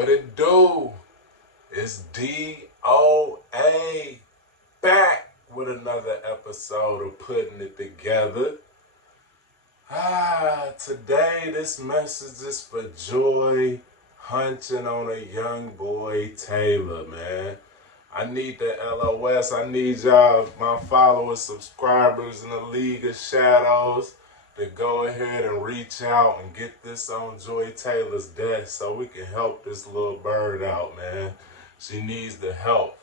What it do? It's DOA back with another episode of Putting It Together. Today this message is for Joy hunting on a young boy Taylor, man. I need the LOS. I need y'all, my followers, subscribers in the League of Shadows, to go ahead and reach out and get this on Joy Taylor's desk so we can help this little bird out, man. She needs the help.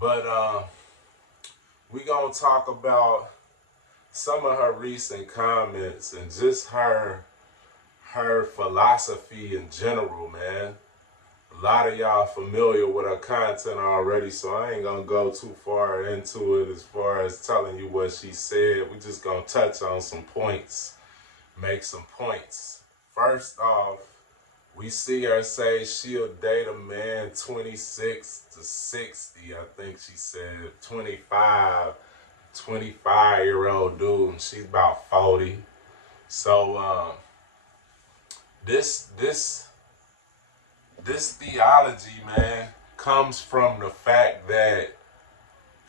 But we gonna talk about some of her recent comments and just her philosophy in general, man. A lot of y'all familiar with her content already, so I ain't gonna go too far into it as far as telling you what she said. We just gonna touch on some points, make some points. First off, we see her say she'll date a man 26 to 60, I think she said 25-year-old dude, and she's about 40. So this theology, man, comes from the fact that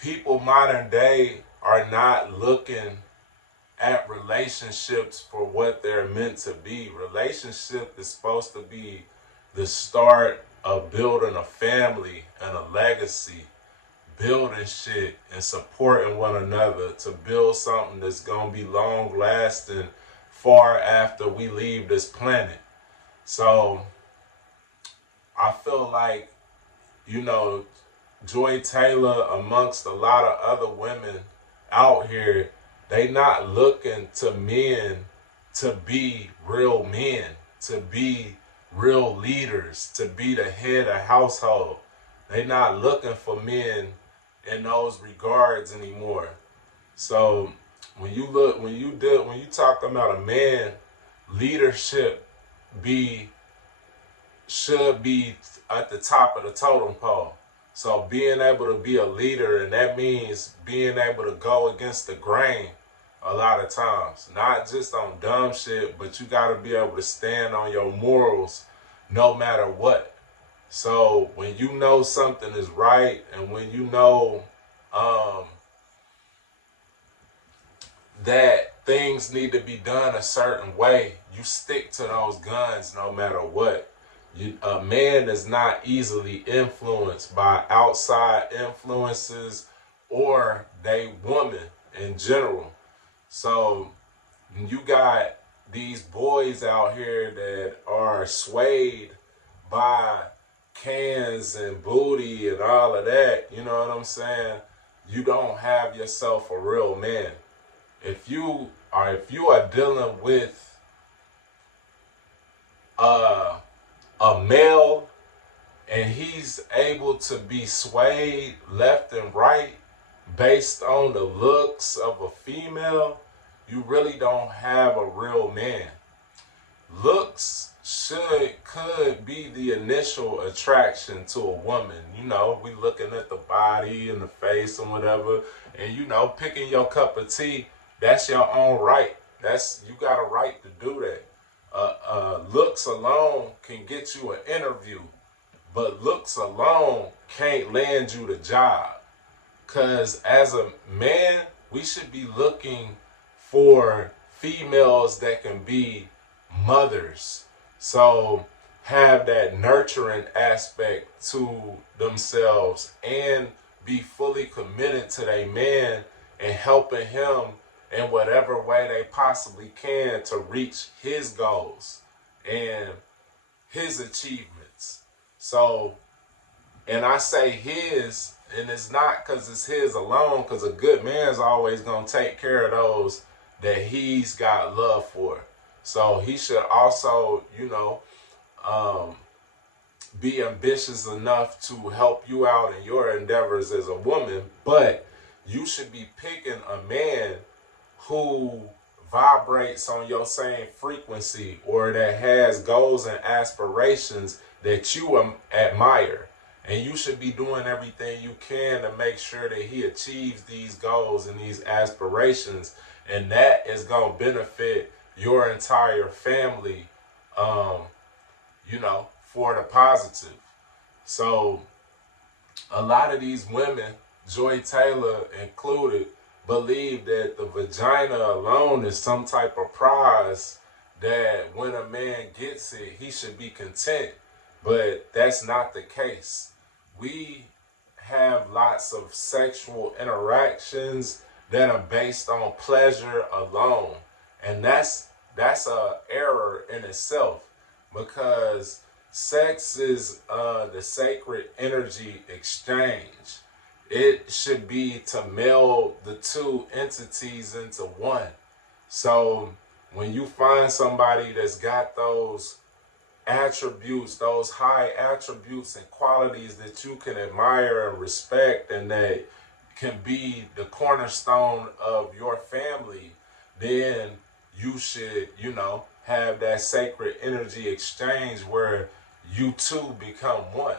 people modern day are not looking at relationships for what they're meant to be. Relationship is supposed to be the start of building a family and a legacy, building shit and supporting one another to build something that's gonna be long lasting far after we leave this planet. So I feel like, Joy Taylor, amongst a lot of other women out here, they not looking to men to be real men, to be real leaders, to be the head of household. They not looking for men in those regards anymore. So when you talk about a man, leadership should be at the top of the totem pole. So being able to be a leader, and that means being able to go against the grain a lot of times. Not just on dumb shit, but you got to be able to stand on your morals no matter what. So when you know something is right, and when you know that things need to be done a certain way, you stick to those guns no matter what. A man is not easily influenced by outside influences or they woman in general. So you got these boys out here that are swayed by cans and booty and all of that, you know what I'm saying? You don't have yourself a real man. If you are dealing with a male and he's able to be swayed left and right based on the looks of a female, you really don't have a real man. Looks could be the initial attraction to a woman. We looking at the body and the face and whatever, and picking your cup of tea, that's your own right. You got a right to do that. Looks alone can get you an interview, but looks alone can't land you the job. Because as a man, we should be looking for females that can be mothers. So have that nurturing aspect to themselves and be fully committed to their man and helping him in whatever way they possibly can to reach his goals and his achievements. So, and I say his, and it's not because it's his alone, because a good man's always going to take care of those that he's got love for. So he should also, be ambitious enough to help you out in your endeavors as a woman, but you should be picking a man who vibrates on your same frequency or that has goals and aspirations that you admire. And you should be doing everything you can to make sure that he achieves these goals and these aspirations. And that is going to benefit your entire family, for the positive. So a lot of these women, Joy Taylor included, believe that the vagina alone is some type of prize that when a man gets it, he should be content. But that's not the case. We have lots of sexual interactions that are based on pleasure alone. And that's a error in itself, because sex is the sacred energy exchange. It should be to meld the two entities into one. So when you find somebody that's got those attributes, those high attributes and qualities that you can admire and respect, and that can be the cornerstone of your family, then you should, have that sacred energy exchange where you two become one.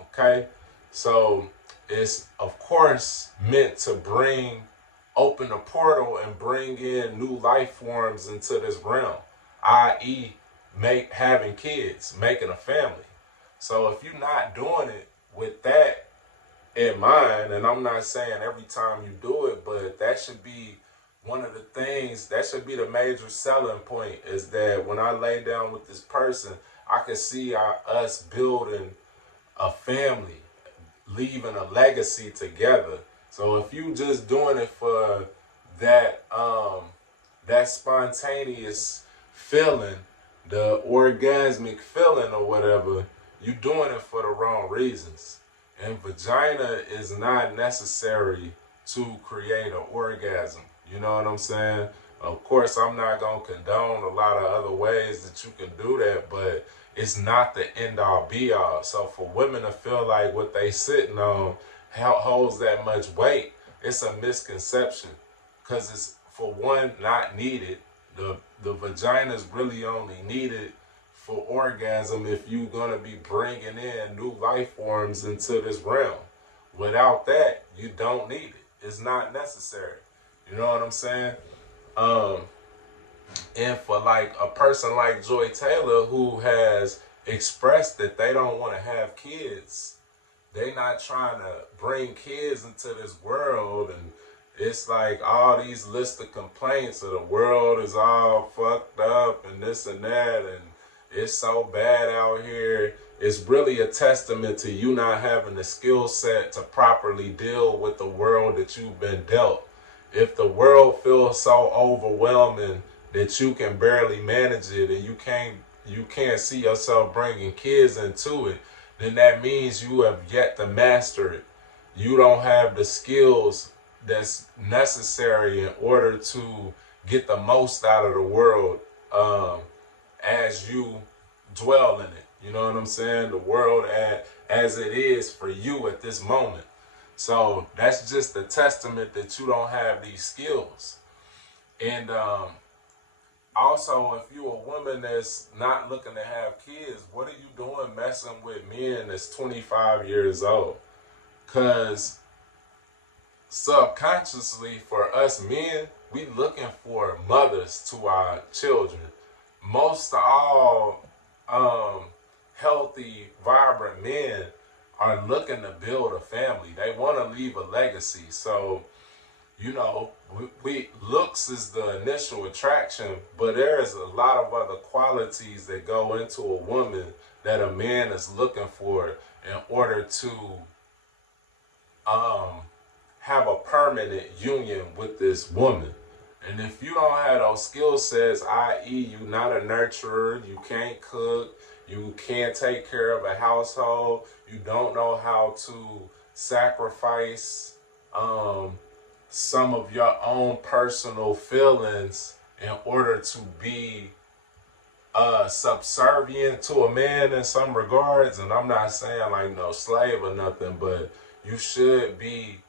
Okay? So it's, of course, meant to open a portal and bring in new life forms into this realm, i.e., having kids, making a family. So if you're not doing it with that in mind, and I'm not saying every time you do it, but that should be one of the things, that should be the major selling point, is that when I lay down with this person, I can see us building a family, leaving a legacy together. So if you just doing it for that spontaneous feeling, the orgasmic feeling or whatever, you doing it for the wrong reasons. And vagina is not necessary to create an orgasm. You know what I'm saying? Of course, I'm not going to condone a lot of other ways that you can do that, but it's not the end all be all. So for women to feel like what they sitting on holds that much weight, it's a misconception, because it's, for one, not needed. The vagina is really only needed for orgasm if you're going to be bringing in new life forms into this realm. Without that, you don't need it. It's not necessary. You know what I'm saying? And for like a person like Joy Taylor, who has expressed that they don't want to have kids, they not trying to bring kids into this world, and it's like all these list of complaints of the world is all fucked up and this and that, and it's so bad out here. It's really a testament to you not having the skill set to properly deal with the world that you've been dealt. If the world feels so overwhelming that you can barely manage it, and you can't see yourself bringing kids into it, then that means you have yet to master it. You don't have the skills that's necessary in order to get the most out of the world as you dwell in it. You know what I'm saying? The world as it is for you at this moment. So that's just a testament that you don't have these skills. And also, if you're a woman that's not looking to have kids, what are you doing messing with men that's 25 years old? Because subconsciously, for us men, we looking for mothers to our children. Most of all healthy, vibrant men are looking to build a family. They want to leave a legacy. So, we looks is the initial attraction, but there is a lot of other qualities that go into a woman that a man is looking for in order to have a permanent union with this woman. And if you don't have those skill sets, i.e., you're not a nurturer, you can't cook, you can't take care of a household, you don't know how to sacrifice some of your own personal feelings in order to be subservient to a man in some regards. And I'm not saying like no slave or nothing, but you should be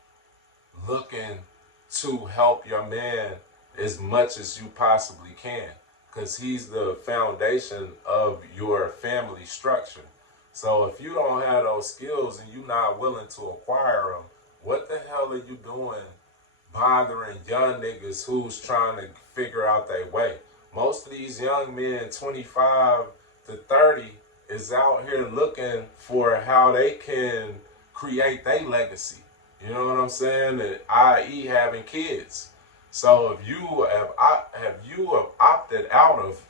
looking to help your man as much as you possibly can, because he's the foundation of your family structure. So if you don't have those skills and you're not willing to acquire them, what the hell are you doing bothering young niggas who's trying to figure out their way? Most of these young men, 25 to 30, is out here looking for how they can create their legacy. You know what I'm saying? And i.e. having kids. So if you have opted out of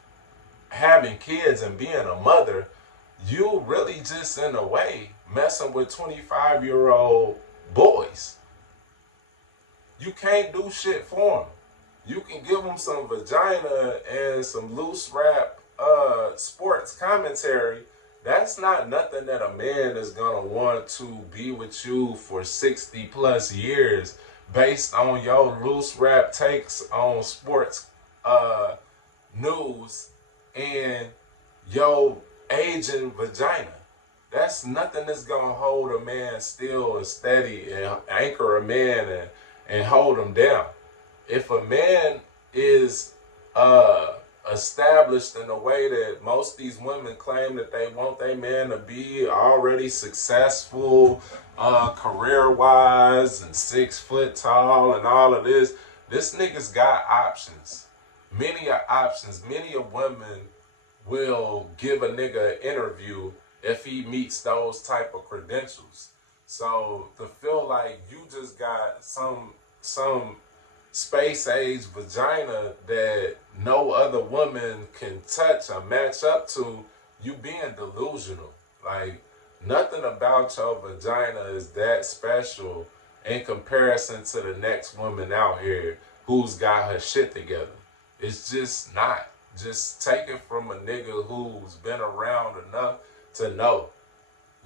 having kids and being a mother, you really just in a way messing with 25-year-old boys. You can't do shit for them. You can give them some vagina and some loose rap sports commentary. That's not nothing that a man is gonna want to be with you for 60 plus years based on your loose rap takes on sports news and your aging vagina. That's nothing that's gonna hold a man still and steady and anchor a man and hold him down. If a man is established in a way that most of these women claim that they want their man to be already successful, career wise and 6 foot tall and all of this, this nigga's got options. Many are options. Many a women will give a nigga an interview if he meets those type of credentials. So to feel like you just got some space age vagina that no other woman can touch or match up to, you being delusional. Like, nothing about your vagina is that special in comparison to the next woman out here who's got her shit together. It's just not. Just take it from a nigga who's been around enough to know,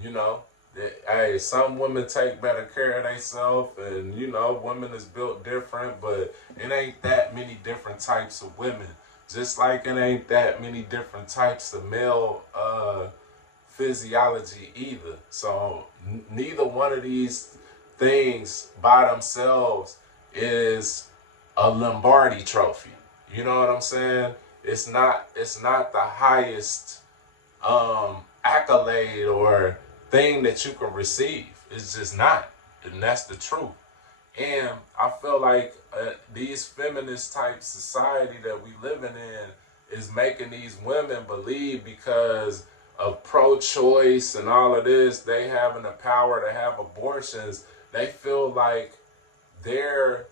you know, that, hey, some women take better care of themselves, and, you know, women is built different, but it ain't that many different types of women. Just like it ain't that many different types of male physiology either. So neither one of these things by themselves is a Lombardi trophy. You know what I'm saying? It's not the highest accolade or thing that you can receive. It's just not. And that's the truth. And I feel like these feminist type society that we living in is making these women believe, because of pro-choice and all of this, they having the power to have abortions, they feel like they're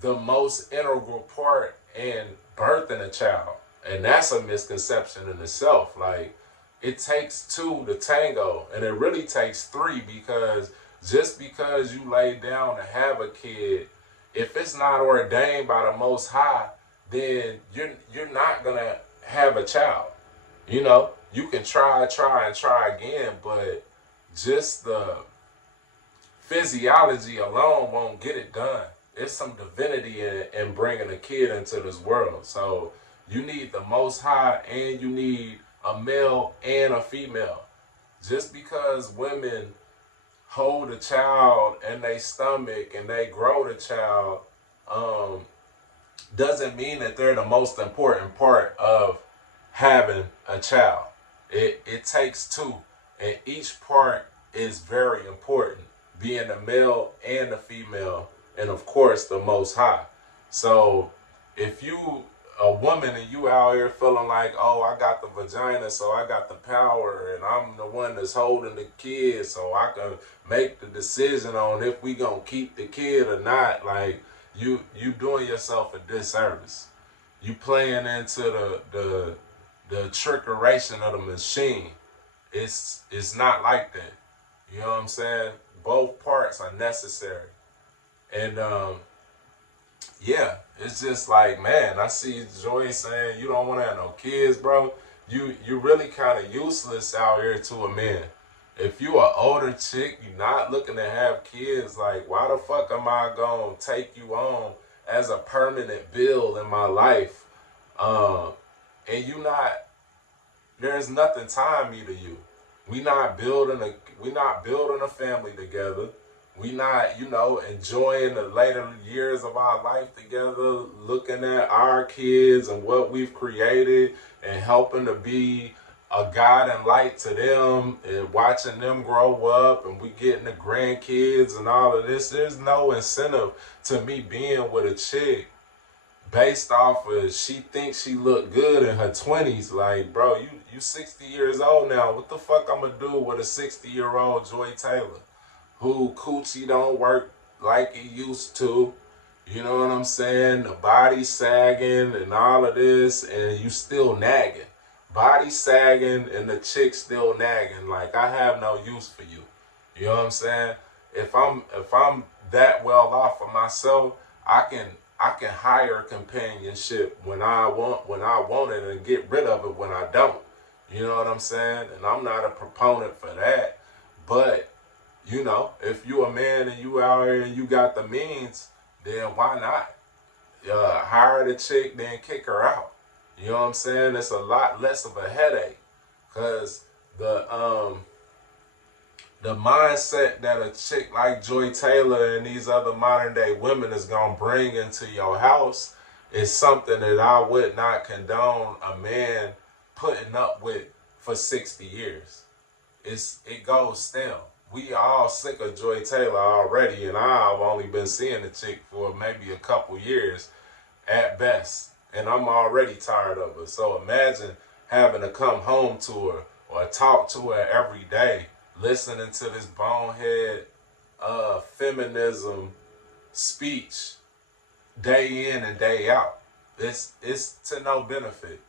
the most integral part in birthing a child. And that's a misconception in itself. Like, it takes two to tango, and it really takes three, because just because you lay down to have a kid, if it's not ordained by the Most High, then you're not gonna have a child. You know, you can try again, but just the physiology alone won't get it done. There's some divinity in bringing a kid into this world. So you need the Most High, and you need a male and a female. Just because women hold a child in their stomach and they grow the child doesn't mean that they're the most important part of having a child. It takes two, and each part is very important, being the male and the female, and of course the Most High. So if you a woman and you out here feeling like, oh, I got the vagina, so I got the power, and I'm the one that's holding the kid, so I can make the decision on if we gonna keep the kid or not, like, you doing yourself a disservice. You playing into the trickeration of the machine. It's not like that. You know what I'm saying? Both parts are necessary. And yeah, it's just like, man, I see Joy saying you don't want to have no kids, bro. You really kind of useless out here to a man. If you an older chick, you not looking to have kids, like, why the fuck am I gonna take you on as a permanent bill in my life? And you not, there's nothing tying me to you. We not building a family together. We not, you know, enjoying the later years of our life together, looking at our kids and what we've created and helping to be a guide and light to them and watching them grow up, and we getting the grandkids and all of this. There's no incentive to me being with a chick based off of she thinks she look good in her 20s. Like, bro, you 60 years old now. What the fuck I'm gonna do with a 60-year-old Joy Taylor who coochie don't work like it used to? You know what I'm saying? The body sagging and all of this, and you still nagging. Body sagging and the chick still nagging. Like, I have no use for you. You know what I'm saying? If I'm that well off of myself, I can I can hire companionship when I want it and get rid of it when I don't. You know what I'm saying? And I'm not a proponent for that. But, if you a man and you out here and you got the means, then why not? Hire the chick, then kick her out. You know what I'm saying? It's a lot less of a headache. Cause the mindset that a chick like Joy Taylor and these other modern day women is gonna bring into your house is something that I would not condone a man putting up with for 60 years. It goes stale. We all sick of Joy Taylor already, and I've only been seeing the chick for maybe a couple years at best, and I'm already tired of her. So imagine having to come home to her or talk to her every day, listening to this bonehead feminism speech day in and day out. It's to no benefit.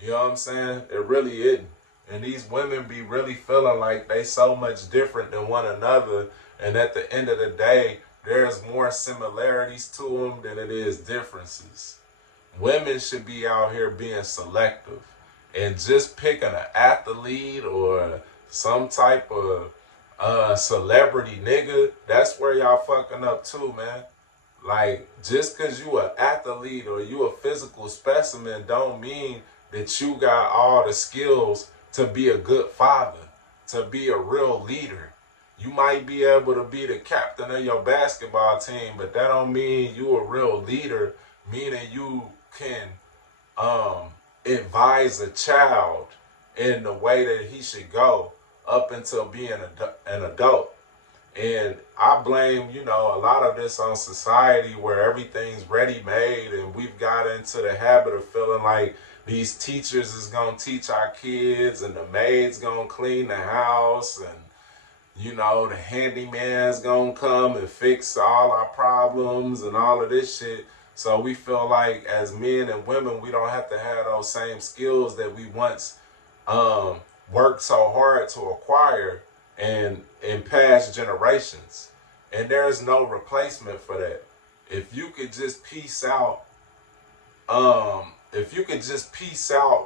You know what I'm saying? It really isn't. And these women be really feeling like they so much different than one another. And at the end of the day, there's more similarities to them than it is differences. Women should be out here being selective. And just picking an athlete or some type of celebrity nigga, that's where y'all fucking up too, man. Like, just because you an athlete or you a physical specimen don't mean that you got all the skills to be a good father, to be a real leader. You might be able to be the captain of your basketball team, but that don't mean you a real leader, meaning you can advise a child in the way that he should go up until being an adult. And I blame, a lot of this on society where everything's ready made and we've got into the habit of feeling like these teachers is going to teach our kids and the maid's going to clean the house and, the handyman's going to come and fix all our problems and all of this shit. So we feel like as men and women, we don't have to have those same skills that we once worked so hard to acquire and in past generations. And there's no replacement for that. If you could just piece out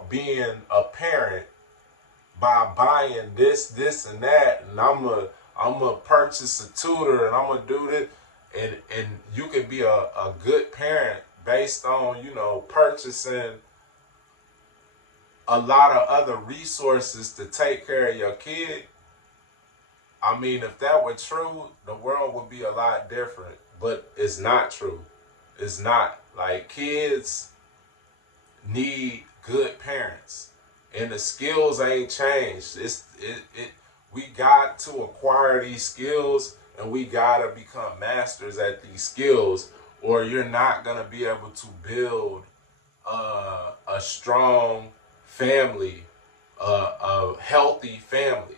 being a parent by buying this and that, and I'm gonna purchase a tutor and I'm gonna do this, and you can be a good parent based on purchasing a lot of other resources to take care of your kid. I mean, if that were true, the world would be a lot different. But it's not true. It's not. Like, kids need good parents. And the skills ain't changed. We got to acquire these skills and we got to become masters at these skills, or you're not going to be able to build a strong family, a healthy family.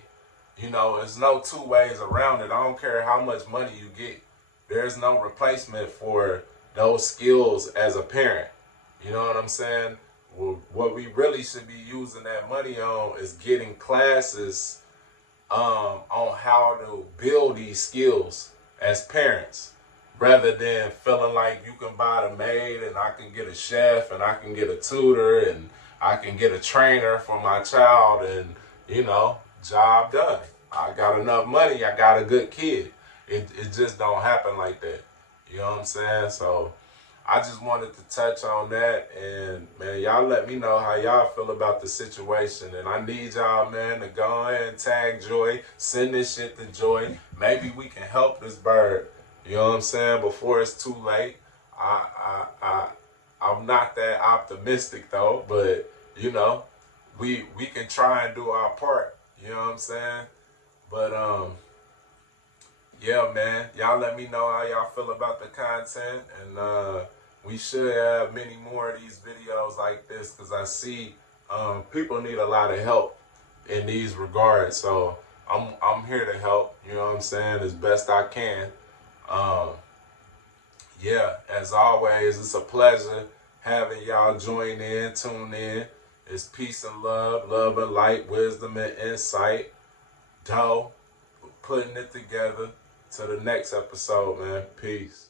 There's no two ways around it. I don't care how much money you get. There's no replacement for those skills as a parent. You know what I'm saying? Well, what we really should be using that money on is getting classes on how to build these skills as parents, rather than feeling like you can buy the maid and I can get a chef and I can get a tutor and I can get a trainer for my child and, job done. I got enough money, I got a good kid. It just don't happen like that. You know what I'm saying? So I just wanted to touch on that, and man, y'all let me know how y'all feel about the situation. And I need y'all, man, to go ahead and tag Joy, send this shit to Joy. Maybe we can help this bird. You know what I'm saying? Before it's too late. I'm not that optimistic though, but we can try and do our part. You know what I'm saying? But yeah, man, y'all let me know how y'all feel about the content, and we should have many more of these videos like this, because I see people need a lot of help in these regards. So I'm here to help, you know what I'm saying, as best I can. Um, yeah, as always, it's a pleasure having y'all join in, tune in. It's peace and love and light, wisdom and insight. Doe, putting it together. To the next episode, man. Peace.